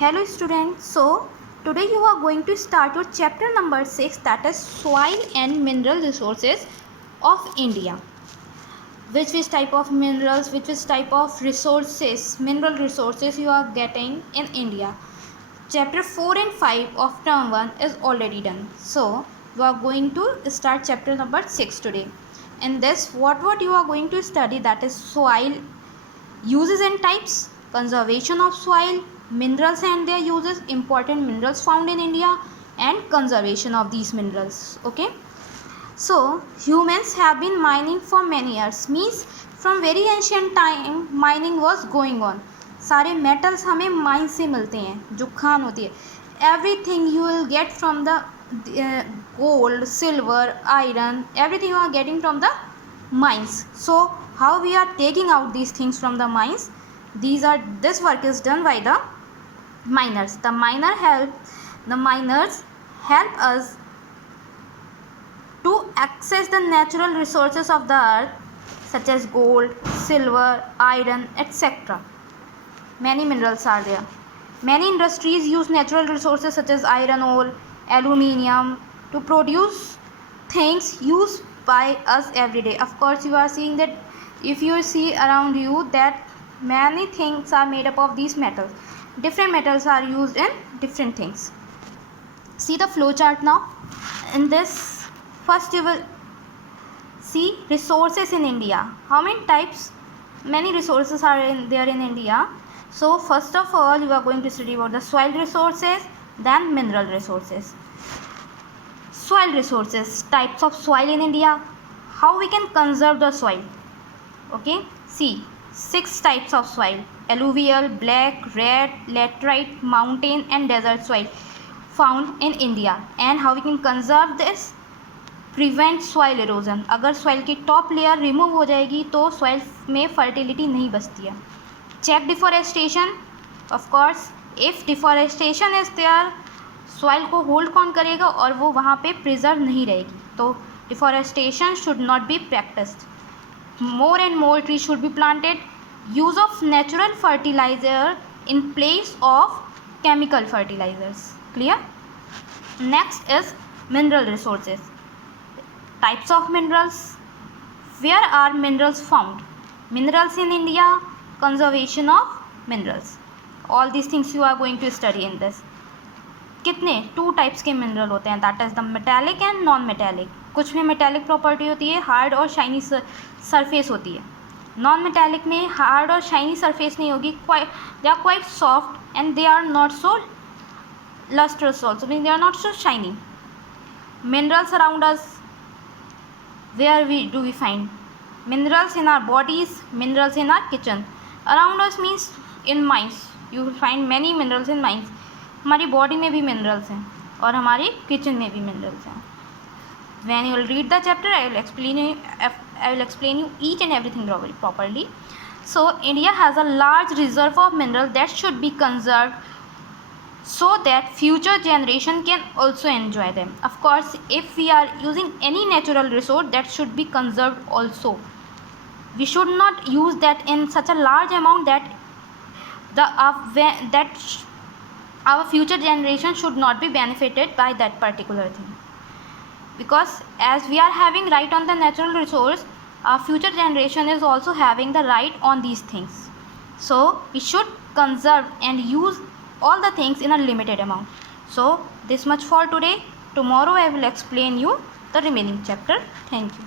Hello students, so today you are going to start your chapter number 6, that is soil and mineral resources of India. Which type of minerals, which type of resources, mineral resources you are getting in India. Chapter 4 and 5 of term 1 is already done. So you are going to start chapter number 6 today. In this, what you are going to study, that is soil uses and types, conservation of soil, minerals and their uses, important minerals found in India, and conservation of these minerals. Okay, so humans have been mining for many years, means from very ancient time mining was going on. सारे metals हमें mine से मिलते हैं, जो खान होती है. Everything you will get from the gold, silver, iron, everything you are getting from the mines. So how we are taking out these things from the mines? This work is done by the miners. The miners help us to access the natural resources of the earth, such as gold, silver, iron, etc. Many minerals are there. Many industries use natural resources such as iron ore, aluminium to produce things used by us every day. Of course, you are seeing that if you see around you that many things are made up of these metals. Different metals are used in different things. See the flow chart now. In this, first you will see resources in India. How many types? Many resources are there in India. So first of all, you are going to study about the soil resources, then mineral resources. Soil resources, types of soil in India, how we can conserve the soil. Okay, see 6 types of soil: alluvial, black, red, laterite, mountain and desert soil found in India. And how we can conserve this? Prevent soil erosion. अगर soil की top layer remove हो जाएगी तो soil में fertility नहीं बचती है. Check deforestation. Of course if deforestation is there, soil को होल्ड कौन करेगा और वो वहाँ पे प्रिजर्व नहीं रहेगी. तो deforestation should not be practised. More and more tree should be planted. Use of natural fertiliser in place of chemical fertilisers. Clear. Next is mineral resources. Types of minerals. Where are minerals found? Minerals in India, conservation of minerals. All these things you are going to study in this. कितने 2 types के mineral होते हैं, that is the metallic and non metallic. कुछ में metallic property होती है, hard और shiny surface होती है. नॉन मेटालिक में हार्ड और शाइनी सरफेस नहीं होगी. They are quite soft and they are not so lustrous also, means they are not so shiny. Minerals around us. Where do we find minerals? In our bodies, minerals in our kitchen. Around us means in mines. You will find many minerals in mines. हमारी body में भी minerals हैं और हमारी kitchen में भी minerals हैं. When you will read the chapter, I will explain you each and everything properly. So India has a large reserve of minerals that should be conserved so that future generation can also enjoy them. Of course, if we are using any natural resource, that should be conserved also. We should not use that in such a large amount that our future generation should not be benefited by that particular thing. Because as we are having right on the natural resource, our future generation is also having the right on these things. So we should conserve and use all the things in a limited amount. So this much for today. Tomorrow I will explain you the remaining chapter. Thank you.